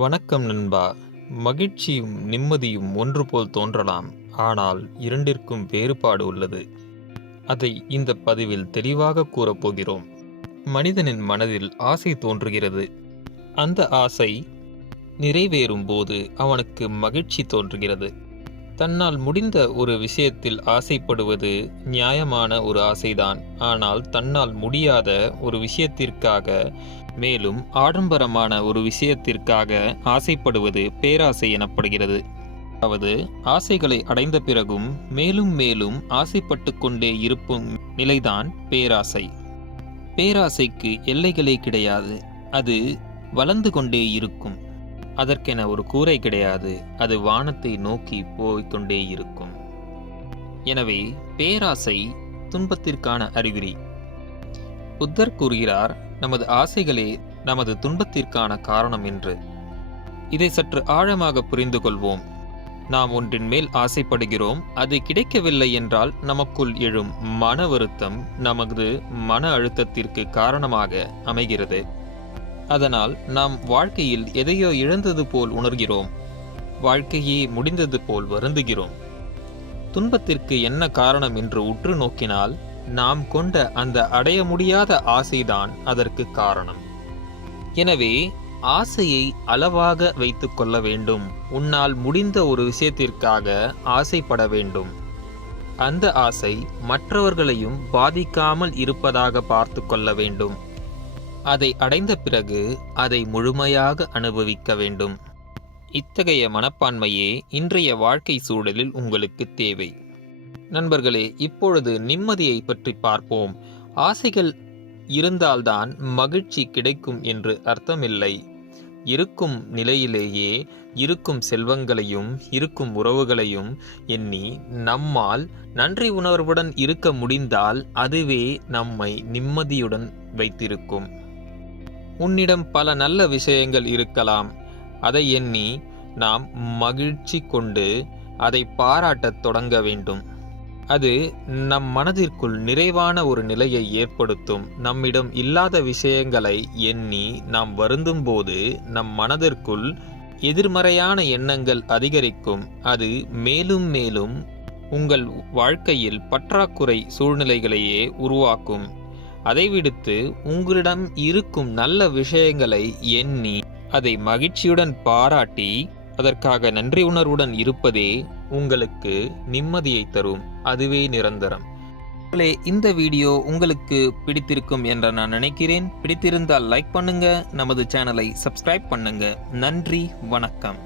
வணக்கம் நண்பா. மகிழ்ச்சியும் நிம்மதியும் ஒன்று போல் தோன்றலாம், ஆனால் இரண்டிற்கும் வேறுபாடு உள்ளது. அதை இந்த பதிவில் தெளிவாக கூறப்போகிறோம். மனிதனின் மனதில் ஆசை தோன்றுகிறது. அந்த ஆசை நிறைவேறும் போது அவனுக்கு மகிழ்ச்சி தோன்றுகிறது. தன்னால் முடிந்த ஒரு விஷயத்தில் ஆசைப்படுவது நியாயமான ஒரு ஆசைதான். ஆனால் தன்னால் முடியாத ஒரு விஷயத்திற்காக, மேலும் ஆடம்பரமான ஒரு விஷயத்திற்காக ஆசைப்படுவது பேராசை எனப்படுகிறது. அதாவது ஆசைகளை அடைந்த பிறகும் மேலும் மேலும் ஆசைப்பட்டு கொண்டே இருக்கும் நிலைதான் பேராசை. பேராசைக்கு எல்லைகளே கிடையாது. அது வளர்ந்து கொண்டே இருக்கும். அதற்கென ஒரு கூரை கிடையாது. அது வானத்தை நோக்கி போய்கொண்டே இருக்கும். எனவே பேராசை துன்பத்திற்கான அறிகுறி. புத்தர் கூறுகிறார், நமது ஆசைகளே நமது துன்பத்திற்கான காரணம் என்று. இதை சற்று ஆழமாக புரிந்து கொள்வோம். நாம் ஒன்றின் மேல் ஆசைப்படுகிறோம். அது கிடைக்கவில்லை என்றால் நமக்குள் எழும் மன வருத்தம் நமது மன அழுத்தத்திற்கு காரணமாக அமைகிறது. அதனால் நாம் வாழ்க்கையில் எதையோ இழந்தது போல் உணர்கிறோம். வாழ்க்கையே முடிந்தது போல் வருந்துகிறோம். துன்பத்திற்கு என்ன காரணம் என்று உற்று நோக்கினால் நாம் கொண்ட அந்த அடைய முடியாத ஆசைதான் அதற்கு காரணம். எனவே ஆசையை அளவாக வைத்துக் கொள்ள வேண்டும். உன்னால் முடிந்த ஒரு விஷயத்திற்காக ஆசைப்பட வேண்டும். அந்த ஆசை மற்றவர்களையும் பாதிக்காமல் இருப்பதாக பார்த்து கொள்ள வேண்டும். அதை அடைந்த பிறகு அதை முழுமையாக அனுபவிக்க வேண்டும். இத்தகைய மனப்பான்மையே இன்றைய வாழ்க்கை சூழலில் உங்களுக்கு தேவை. நண்பர்களே, இப்பொழுது நிம்மதியை பற்றி பார்ப்போம். ஆசைகள் இருந்தால்தான் மகிழ்ச்சி கிடைக்கும் என்று அர்த்தமில்லை. இருக்கும் நிலையிலேயே இருக்கும் செல்வங்களையும் இருக்கும் உறவுகளையும் எண்ணி நம்மால் நன்றி உணர்வுடன் இருக்க முடிந்தால் அதுவே நம்மை நிம்மதியுடன் வைத்திருக்கும். உன்னிடம் பல நல்ல விஷயங்கள் இருக்கலாம். அதை எண்ணி நாம் மகிழ்ச்சி கொண்டு அதை பாராட்டத் தொடங்க வேண்டும். அது நம் மனதிற்குள் நிறைவான ஒரு நிலையை ஏற்படுத்தும். நம்மிடம் இல்லாத விஷயங்களை எண்ணி நாம் வருந்தும் போது நம் மனதிற்குள் எதிர்மறையான எண்ணங்கள் அதிகரிக்கும். அது மேலும் மேலும் உங்கள் வாழ்க்கையில் பற்றாக்குறை சூழ்நிலைகளையே உருவாக்கும். அதை விடுத்து உங்களிடம் இருக்கும் நல்ல விஷயங்களை எண்ணி அதை மகிழ்ச்சியுடன் பாராட்டி அதற்காக நன்றி உணர்வுடன் இருப்பதே உங்களுக்கு நிம்மதியை தரும். அதுவே நிரந்தரம். இந்த வீடியோ உங்களுக்கு பிடித்திருக்கும் என்று நான் நினைக்கிறேன். பிடித்திருந்தால் லைக் பண்ணுங்க, நமது சேனலை சப்ஸ்கிரைப் பண்ணுங்க. நன்றி, வணக்கம்.